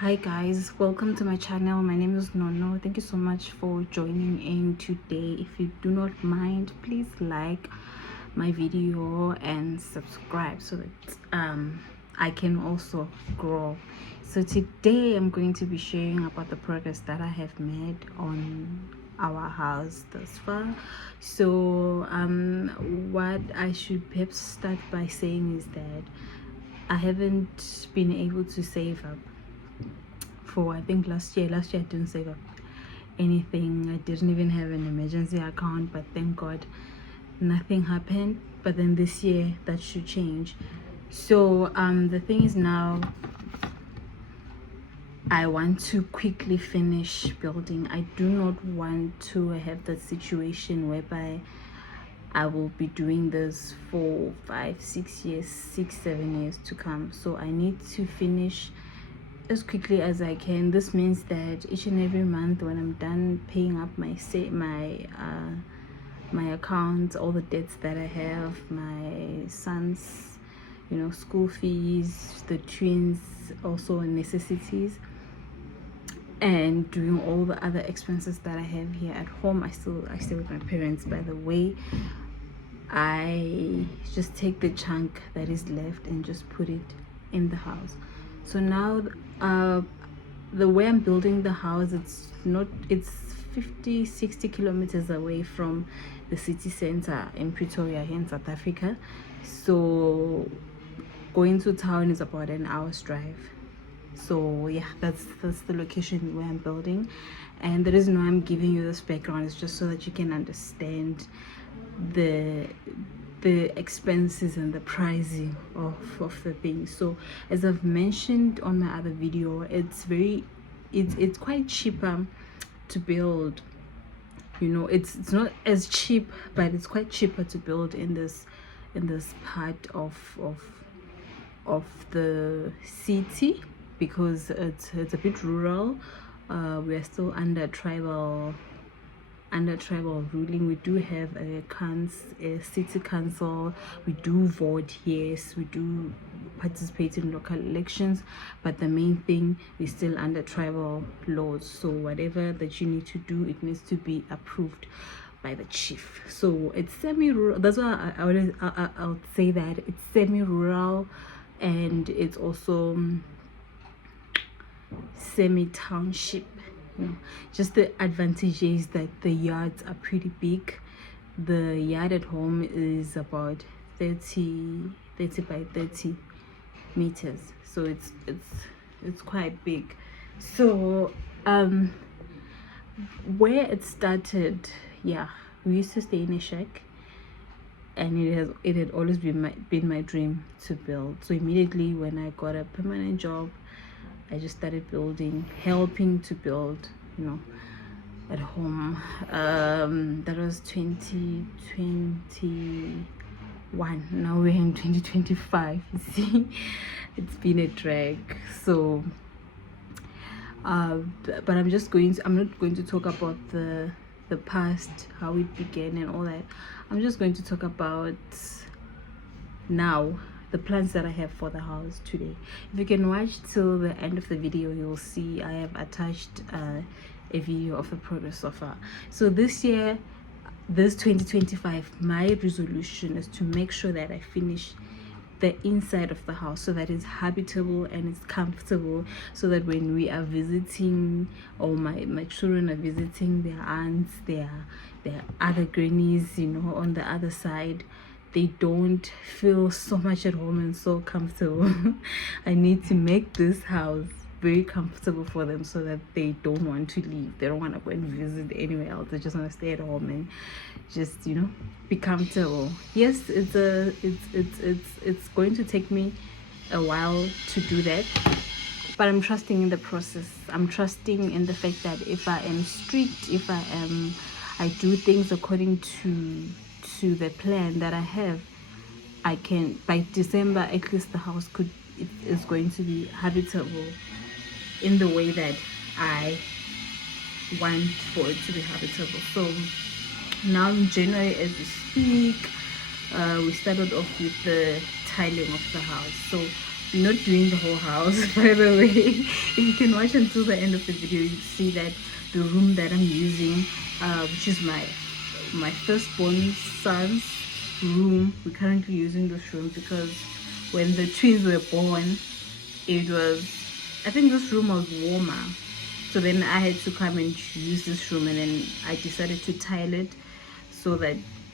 Hi guys, welcome to my channel. My name is Nono. Thank you so much for joining in today. If you do not mind, please like my video and subscribe so that I can also grow. So today I'm going to be sharing about the progress that I have made on our house thus far. So what I should perhaps start by saying is that I haven't been able to save up for, I think, last year. I didn't save up anything. I didn't even have an emergency account, but thank God nothing happened. But then this year that should change. So the thing is, now I want to quickly finish building. I do not want to have that situation whereby I will be doing this for 5, 6 years, 6, 7 years to come. So I need to finish as quickly as I can. This means that each and every month, when I'm done paying up my accounts, all the debts that I have, my son's, school fees, the twins, also necessities, and doing all the other expenses that I have here at home. I stay with my parents, by the way. I just take the chunk that is left and just put it in the house. So now the way I'm building the house, it's 50-60 kilometers away from the city center in Pretoria here in South Africa. So going to town is about an hour's drive. So yeah, that's the location where I'm building. And the reason why I'm giving you this background is just so that you can understand the expenses and the pricing of the thing. So as I've mentioned on my other video, it's quite cheaper to build. It's not as cheap, but it's quite cheaper to build in this part of the city, because it's a bit rural. We are still under tribal ruling. We do have a city council. We do vote, yes, we do participate in local elections, but the main thing is still under tribal laws. So whatever that you need to do, it needs to be approved by the chief. So it's semi-rural. That's why I'll say that it's semi-rural, and it's also semi-township. Just the advantage is that the yards are pretty big. The yard at home is about 30 by 30 meters, so it's quite big. So where it started, yeah, we used to stay in a shack, and it had always been my dream to build. So immediately when I got a permanent job, I just started building, helping to build, at home. That was 2021. Now we're in 2025. You see, it's been a drag. So but I'm not going to talk about the past, how it began and all that. I'm just going to talk about now, the plans that I have for the house today. If you can watch till the end of the video, you'll see I have attached a video of the progress so far. So this year, this 2025, my resolution is to make sure that I finish the inside of the house, so that it's habitable and it's comfortable, so that when we are visiting, or my children are visiting their aunts, their other grannies, on the other side, they don't feel so much at home and so comfortable. I need to make this house very comfortable for them, so that they don't want to leave. They don't want to go and visit anywhere else. They just want to stay at home and just be comfortable. Yes, it's going to take me a while to do that, but I'm trusting in the process. I'm trusting in the fact that if I am strict, if I do things according to the plan that I have, I can, by December at least, the house is going to be habitable in the way that I want for it to be habitable. So now in January, as we speak, we started off with the tiling of the house. So not doing the whole house, by the way. If you can watch until the end of the video, you see that the room that I'm using, which is my firstborn son's room, we're currently using this room because when the twins were born, it was, I think this room was warmer, so then I had to come and use this room, and then I decided to tile it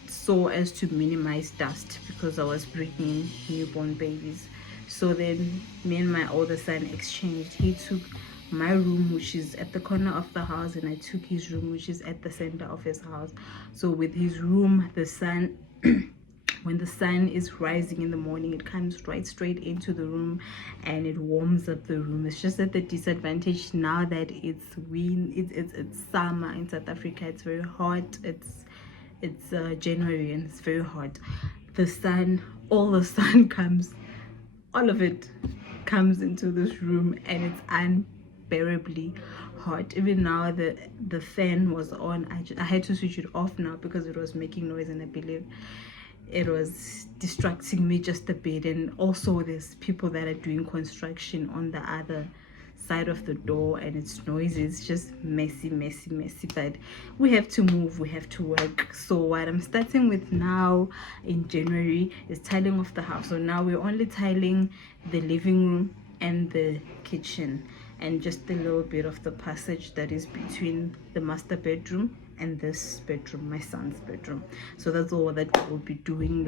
so as to minimize dust because I was bringing newborn babies. So then me and my older son exchanged. He took my room, which is at the corner of the house, and I took his room, which is at the center of his house. So with his room, the sun when the sun is rising in the morning, it comes right straight into the room and it warms up the room. It's just that the disadvantage now that it's summer in South Africa, it's very hot. It's January and it's very hot. The sun, all the sun comes, all of it comes into this room, and it's unbearably hot. Even now the fan was on. I had to switch it off now because it was making noise, and I believe it was distracting me just a bit. And also there's people that are doing construction on the other side of the door, and it's noisy. It's just messy, but we have to move, we have to work. So what I'm starting with now in January is tiling off the house. So now we're only tiling the living room and the kitchen, and just a little bit of the passage that is between the master bedroom and this bedroom, my son's bedroom. So that's all that we'll be doing.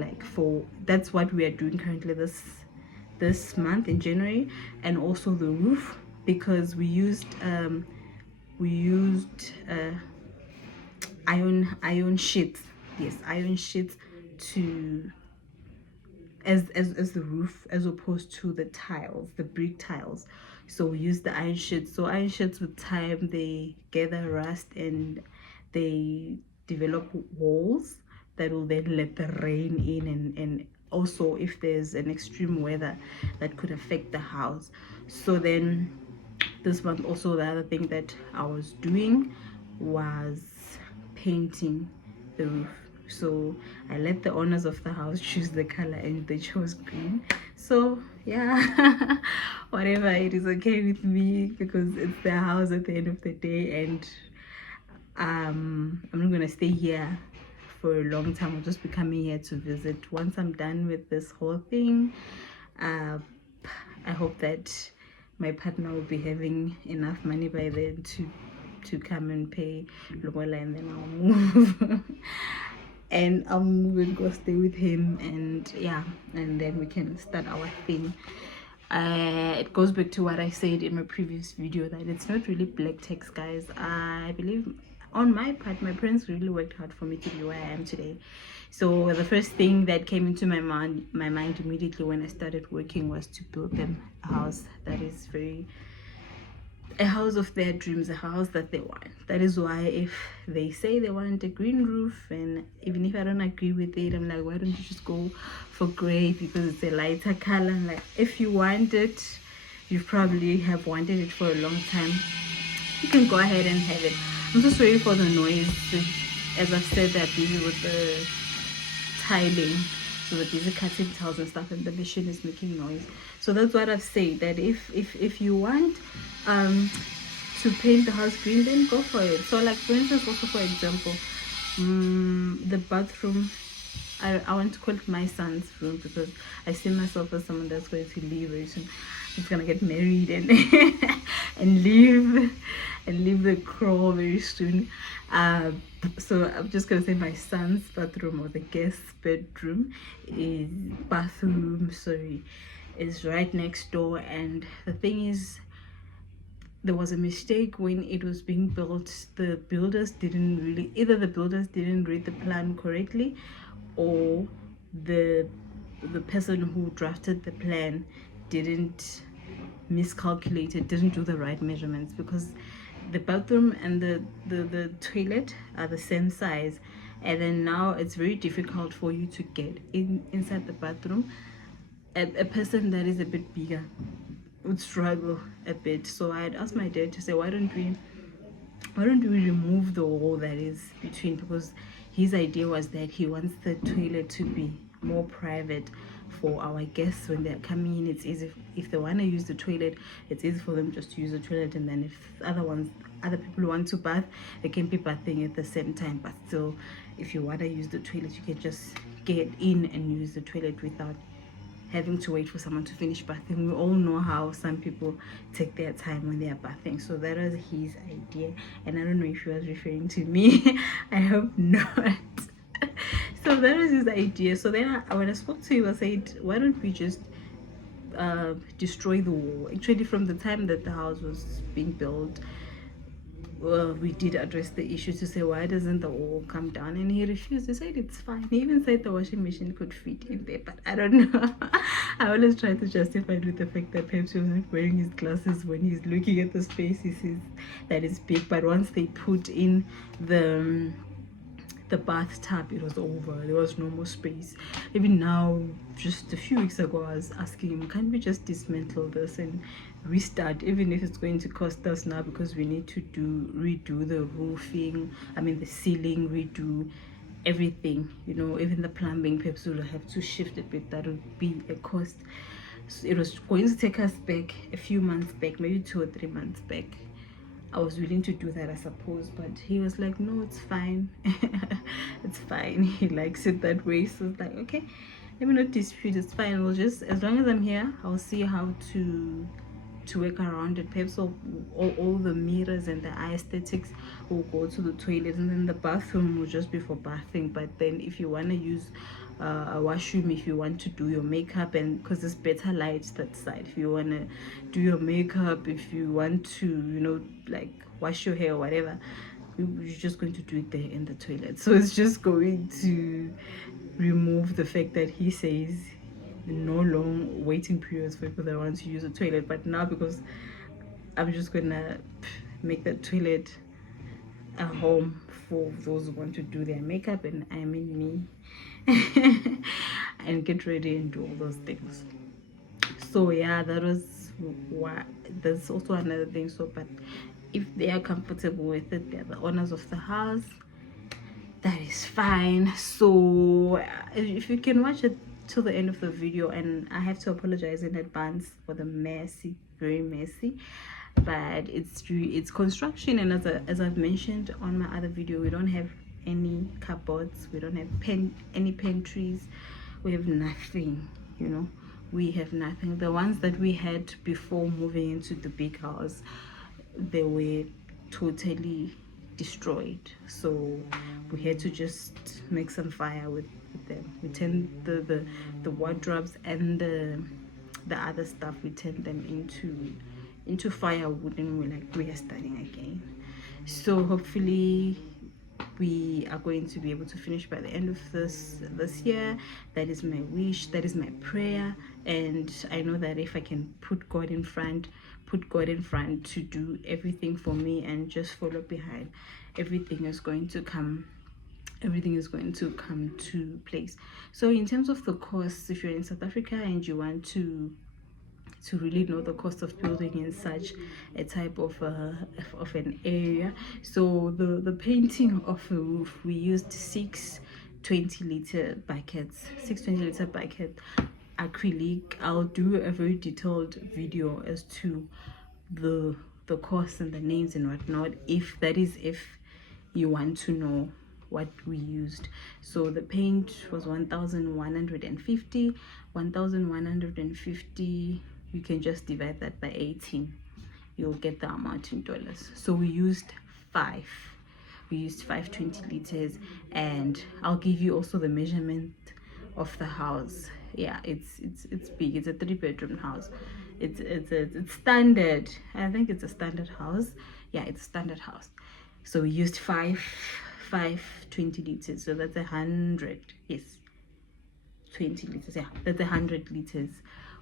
That's what we are doing currently this month in January. And also the roof, because we used iron sheets. Yes, iron sheets to as the roof, as opposed to the tiles, the brick tiles. So we use the iron sheets. So iron sheets, with time, they gather rust and they develop walls that will then let the rain in, and also if there's an extreme weather that could affect the house. So then this month also, the other thing that I was doing was painting the roof. So I let the owners of the house choose the color, and they chose green. So yeah, whatever, it is okay with me because it's their house at the end of the day. And I'm not gonna stay here for a long time. I'll just be coming here to visit. Once I'm done with this whole thing, I hope that my partner will be having enough money by then to come and pay lobola, and then I'll move. And I'll move and go stay with him, and yeah, and then we can start our thing. It goes back to what I said in my previous video, that it's not really black tax, guys. I believe on my part, my parents really worked hard for me to be where I am today. So the first thing that came into my mind immediately when I started working was to build them a house that is a house of their dreams, a house that they want. That is why if they say they want a green roof, and even if I don't agree with it, I'm like, why don't you just go for gray, because it's a lighter color. I'm like, if you want it, you probably have wanted it for a long time, you can go ahead and have it. I'm so sorry for the noise. As I've said, they're busy with the tiling, so they're busy cutting tiles and stuff, and the machine is making noise. So that's what I've said, that if you want to paint the house green, then go for it. So like, for instance, also for example, the bathroom, I want to call it my son's room, because I see myself as someone that's going to leave very soon. He's gonna get married and and leave the crawl very soon. So I'm just gonna say my son's bathroom, or the guest bedroom, is right next door. And the thing is, there was a mistake when it was being built. The builders didn't read the plan correctly, or the person who drafted the plan didn't do the right measurements, because the bathroom and the toilet are the same size, and then now it's very difficult for you to get inside the bathroom. A person that is a bit bigger would struggle a bit. So I had asked my dad to say, why don't we remove the wall that is between, because his idea was that he wants the toilet to be more private for our guests when they're coming in. It's easy if they want to use the toilet, it's easy for them just to use the toilet, and then if other people want to bath, they can be bathing at the same time. But still, if you want to use the toilet, you can just get in and use the toilet without having to wait for someone to finish bathing. We all know how some people take their time when they are bathing. So that was his idea, and I don't know if he was referring to me. I hope not. So that was his idea. So then when I spoke to him, I said, why don't we just destroy the wall? Actually, from the time that the house was being built, we did address the issue to say, why doesn't the wall come down? And he refused. He said it's fine. He even said the washing machine could fit in there, but I don't know. I always try to justify it with the fact that perhaps he wasn't wearing his glasses when he's looking at the space. He sees that it's big, but once they put in the bathtub, it was over. There was no more space. Even now, just a few weeks ago, I was asking him, can't we just dismantle this and restart, even if it's going to cost us now, because we need to redo the roofing, I mean the ceiling, redo everything, you know, even the plumbing. Perhaps we'll have to shift a bit. That would be a cost. So it was going to take us back a few months back, maybe 2 or 3 months back. I was willing to do that, I suppose, but he was like, no, it's fine. It's fine. He likes it that way. So it's like, okay, let me not dispute, it's fine. We'll just, as long as I'm here, I'll see how to work around it. Perhaps all the mirrors and the eye aesthetics will go to the toilet, and then the bathroom will just be for bathing. But then if you want to use a washroom, if you want to do your makeup, and because it's better light that side, if you want to do your makeup, if you want to, you know, like wash your hair or whatever, you're just going to do it there in the toilet. So it's just going to remove the fact that he says no long waiting periods for people that want to use the toilet. But now, because I'm just gonna make the toilet a home for those who want to do their makeup, and I mean me, and get ready and do all those things. So yeah, that was what. There's also another thing. So, but if they are comfortable with it, they're the owners of the house, that is fine. So if you can watch it till the end of the video, and I have to apologize in advance for the messy, very messy, but it's construction, and as I've mentioned on my other video, we don't have any cupboards, we don't have any pantries, we have nothing, you know, we have nothing. The ones that we had before moving into the big house, they were totally destroyed, so we had to just make some fire with them. We turned the wardrobes and the other stuff, we turned them into firewood, and we are starting again. So hopefully we are going to be able to finish by the end of this year. That is my wish, that is my prayer, and I know that if I can put God in front to do everything for me and just follow behind, everything is going to come to place. So in terms of the costs, if you're in South Africa and you want to really know the cost of building in such a type of an area, so the painting of the roof, we used 6 20-liter buckets, acrylic. I'll do a very detailed video as to the costs and the names and whatnot, if you want to know what we used. So the paint was 1,150. You can just divide that by 18, you'll get the amount in dollars. So we used 5 20 liters, and I'll give you also the measurement of the house. Yeah, it's big. It's a 3-bedroom house. It's standard. I think it's a standard house. Yeah, it's a standard house. So we used 5 20 liters, so that's 100. Yes, 20 liters. Yeah, that's 100 liters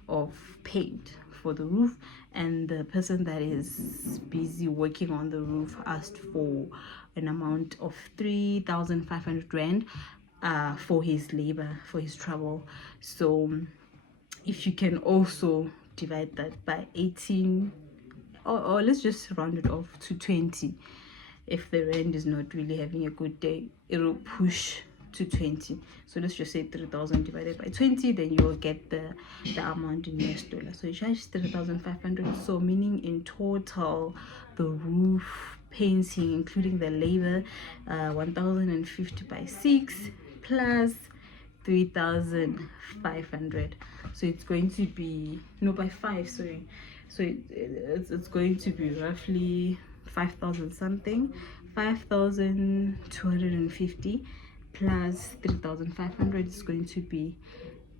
of paint for the roof. And the person that is busy working on the roof asked for an amount of 3,500 rand for his labor, for his travel. So if you can also divide that by 18, or let's just round it off to 20. If the rand is not really having a good day, it'll push to 20. So let's just say 3,000 divided by 20, then you will get the amount in US dollars. So you charge 3,500. So meaning in total, the roof painting, including the labor, 1,050 by 6 plus 3,500. So it's going to be, no, by 5, sorry. So it's going to be roughly 5,000 something, 5,250 plus 3,500 is going to be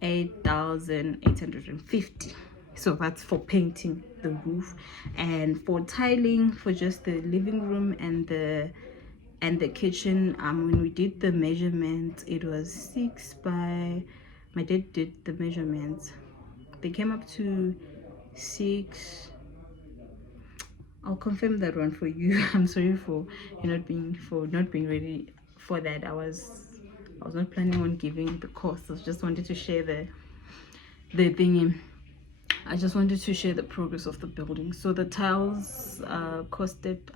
8,850. So that's for painting the roof. And for tiling, for just the living room and the kitchen, when we did the measurements, it was 6 by, my dad did the measurements, they came up to 6. I'll confirm that one for you. I'm sorry for not being ready for that. I was not planning on giving the cost. I just wanted to share the thingy. I just wanted to share the progress of the building. So the tiles costed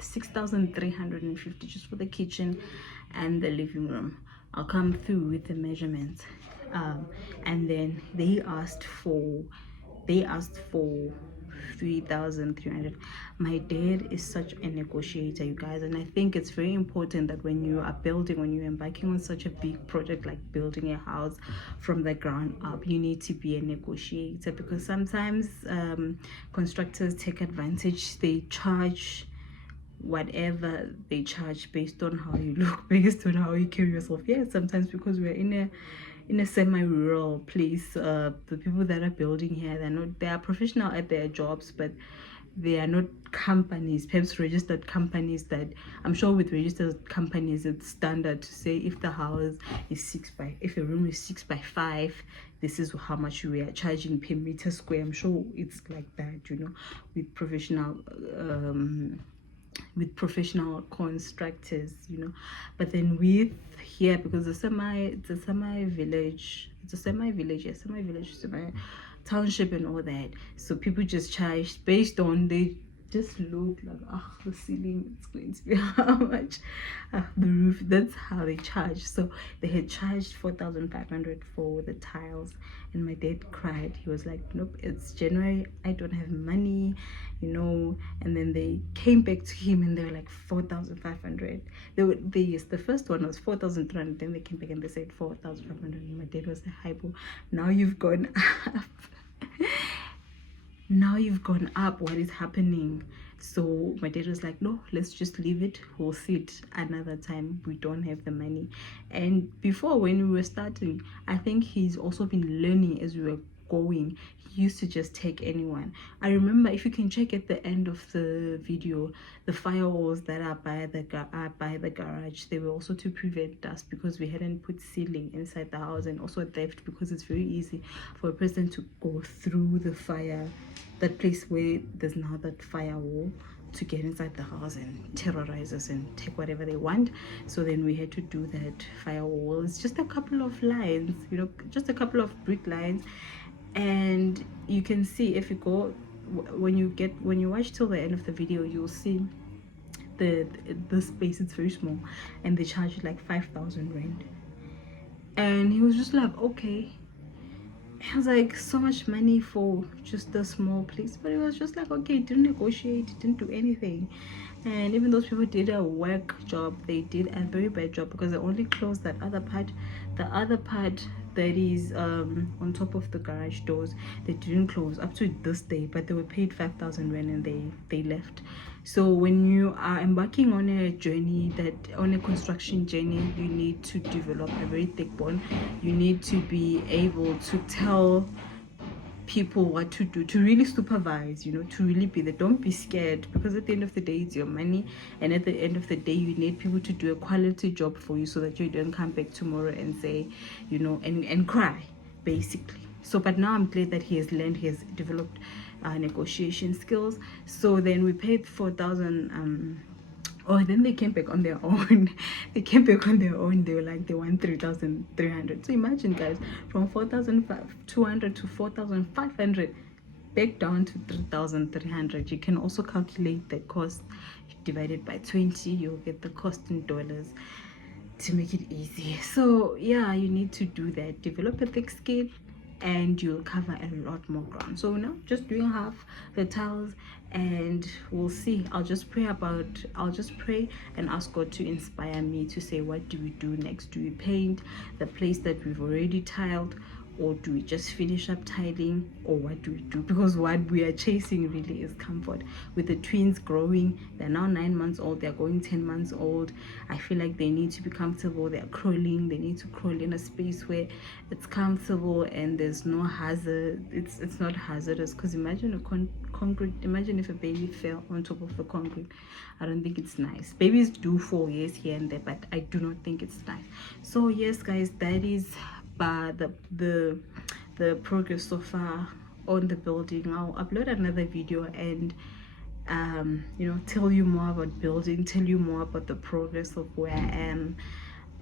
6,350 just for the kitchen and the living room. I'll come through with the measurements, and then they asked for 3,300. My dad is such a negotiator, you guys, and I think it's very important that when you are building, when you're embarking on such a big project like building a house from the ground up, you need to be a negotiator, because sometimes constructors take advantage. They charge whatever they charge based on how you look, based on how you carry yourself. Yeah, sometimes because we're in a semi-rural place, the people that are building here, they are professional at their jobs, but they are not companies, perhaps registered companies. That I'm sure with registered companies it's standard to say if the house is if a room is 6 by 5, this is how much we are charging per meter square. I'm sure it's like that, with professional constructors, but then with here, because it's a semi village, semi township and all that, so people just charge based on, they just look like, the ceiling is going to be how much, the roof, that's how they charge. So they had charged 4,500 for the tiles, and my dad cried. He was like, nope, it's January, I don't have money, and then they came back to him and they were like 4,500. Yes, the first one was 4,300, then they came back and they said 4,500, and my dad was like, hi bro, now you've gone up. Now you've gone up, what is happening? So my dad was like, no, let's just leave it, we'll see it another time, we don't have the money. And before, when we were starting, I think he's also been learning as we were going. He used to just take anyone. I remember, if you can check at the end of the video, the firewalls that are by the garage, they were also to prevent dust, because we hadn't put ceiling inside the house, and also theft, because it's very easy for a person to go through that place where there's now that firewall, to get inside the house and terrorize us and take whatever they want. So then we had to do that firewall. It's just a couple of lines, just a couple of brick lines. And you can see, if you go, when you watch till the end of the video, you'll see the space, it's very small, and they charge like 5,000 rand. And he was just like, okay. I was like, so much money for just a small place. But it was just like, okay, didn't negotiate, didn't do anything. And even those people did a work job, they did a very bad job, because they only closed that other part. The other part that is on top of the garage doors, they didn't close up to this day, but they were paid 5,000 rand and they left. So when you are embarking on a construction journey, you need to develop a very thick bond. You need to be able to tell people what to do, to really supervise, to really be there. Don't be scared, because at the end of the day, it's your money, and at the end of the day, you need people to do a quality job for you, so that you don't come back tomorrow and say, and cry, basically. So, but now I'm glad that he has developed negotiation skills. So then we paid 4,000. Then they came back on their own. They were like, they want 3,300. So imagine, guys, from 4,200 to 4,500, back down to 3,300. You can also calculate the cost divided by 20. You'll get the cost in dollars. to make it easy. So yeah, you need to do that, develop a thick skin, and you'll cover a lot more ground. So now just doing half the tiles, and we'll see. I'll just pray and ask God to inspire me to say, what do we do next? Do we paint the place that we've already tiled, or do we just finish up tiling, or what do we do? Because what we are chasing really is comfort. With the twins growing, they're now 9 months old, they're going 10 months old. I feel like they need to be comfortable. They're crawling, they need to crawl in a space where it's comfortable and there's no hazard. It's not hazardous, because imagine concrete, imagine if a baby fell on top of the concrete. I don't think it's nice. Babies do fall, yes, here and there, but I do not think it's nice. So yes guys, that is the progress so far on the building. I'll upload another video and you know, tell you more about building, tell you more about the progress of where I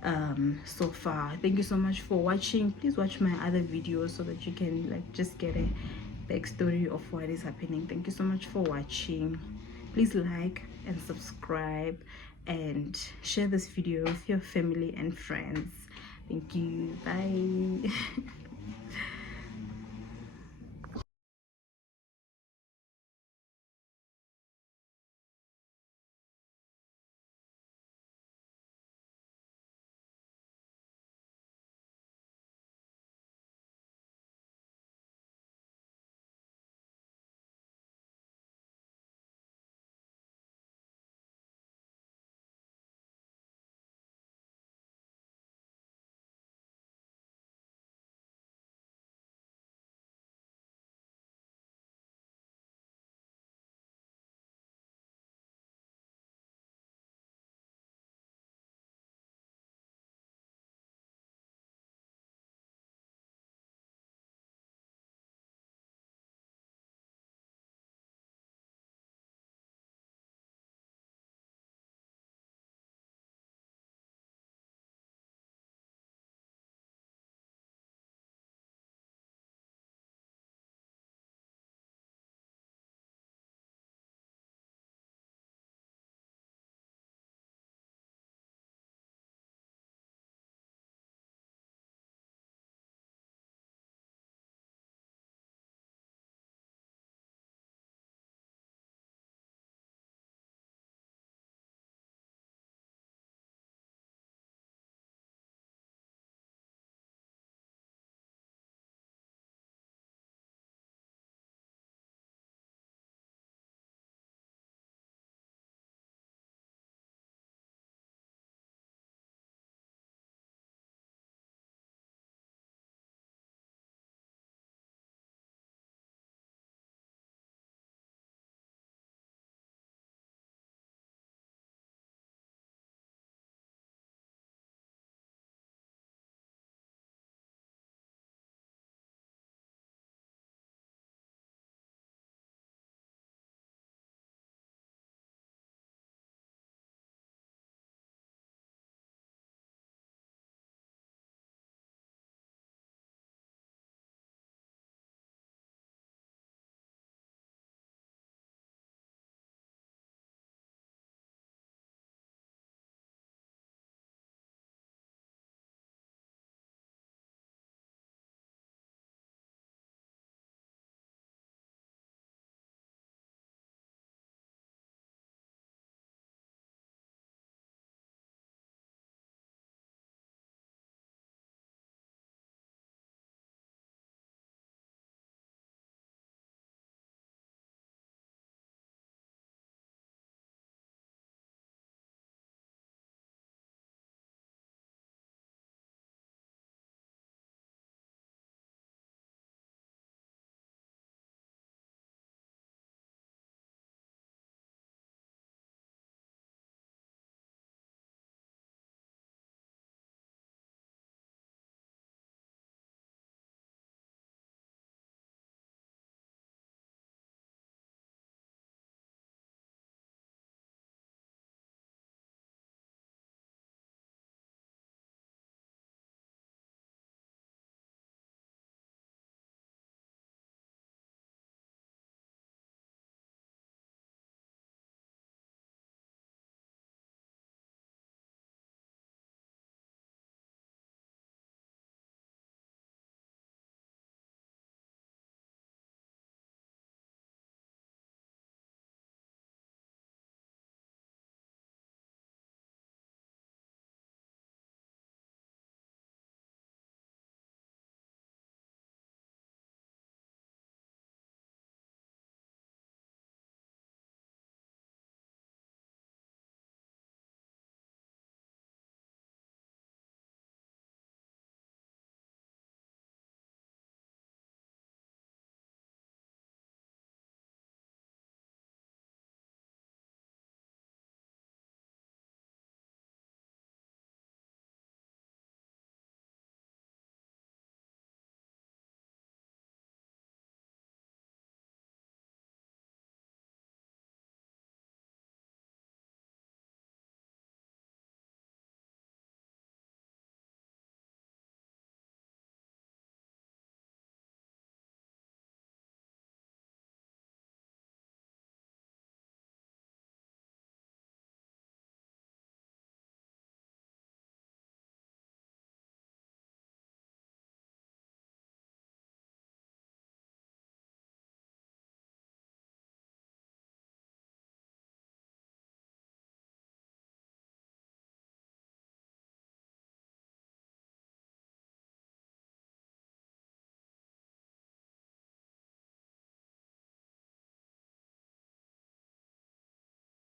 am so far. Thank you so much for watching. Please watch my other videos so that you can like just get a backstory of what is happening. Thank you so much for watching. Please like and subscribe and share this video with your family and friends. Thank you. Bye.